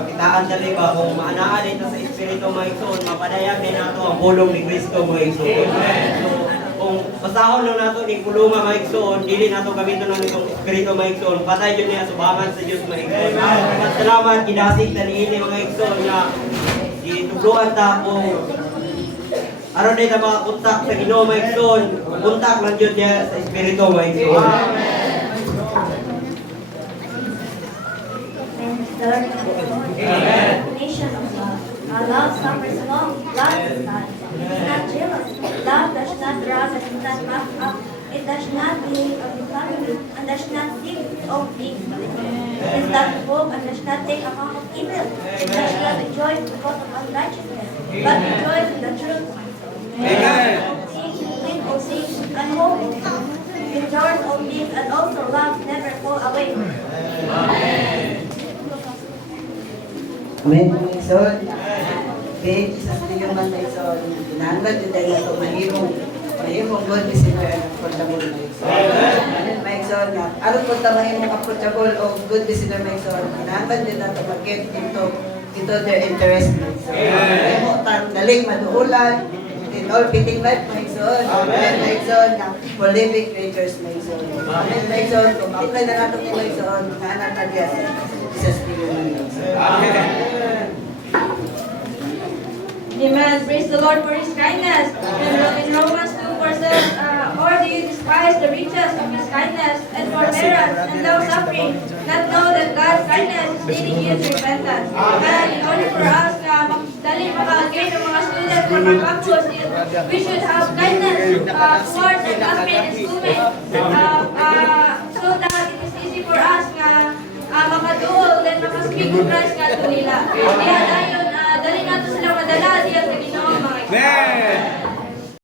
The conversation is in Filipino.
makitaan dali ba kung maanaan dito sa Espiritu mga igsoon, mapadayag din nato ang pulong ni Kristo mga igsoon. So, kung basahon lang nato ni pulungan mga igsoon, dili nato gamiton ng itong Espiritu mga igsoon, patay yun niya subangan sa Diyos mga igsoon. At salamat, kinasig na niini mga igsoon na ditugluan ta kung aron din na mga kontak sa Ginoo mga igsoon, kontak lang yun niya sa Espiritu mga igsoon. Nation of love. Love suffers long. Love is kind. It is not jealous. Love does not brag and does not puff up. It does not behave unbecomingly and does not seek its own things. It is not provoked and does not take account of evil. It does not rejoice because of unrighteousness, but rejoice in the truth. Think all things and hope endures all things, and also love never fall away. Amen, Maison. Okay, sa yung man Maison, pinanglan din tayo ito mahimong God ni Sino ang approachable Maison. Amen, Maison, aron po ta mahimong approachable o good ni Sino Maison, pinanglan din nato mag-get into their interest Maison. Mahimong ta daling maduulan, in all fitting life Maison. Amen, Maison, for living creatures Maison. Amen, Maison, kung apply na nato ni Maison, naanak na diya sa Spirit Maison. Amen. Praise the Lord for His kindness. In Romans 2 verses, or do you despise the riches of His kindness and forbearance and long suffering, not know that God's kindness is leading you to repentance? And in order for us na dali maka-gain ng mga students from our campus, we should have kindness towards our classmates and schoolmates, so that it is easy for us na makaduol and makaspeak to Christ nga to nila. Kaya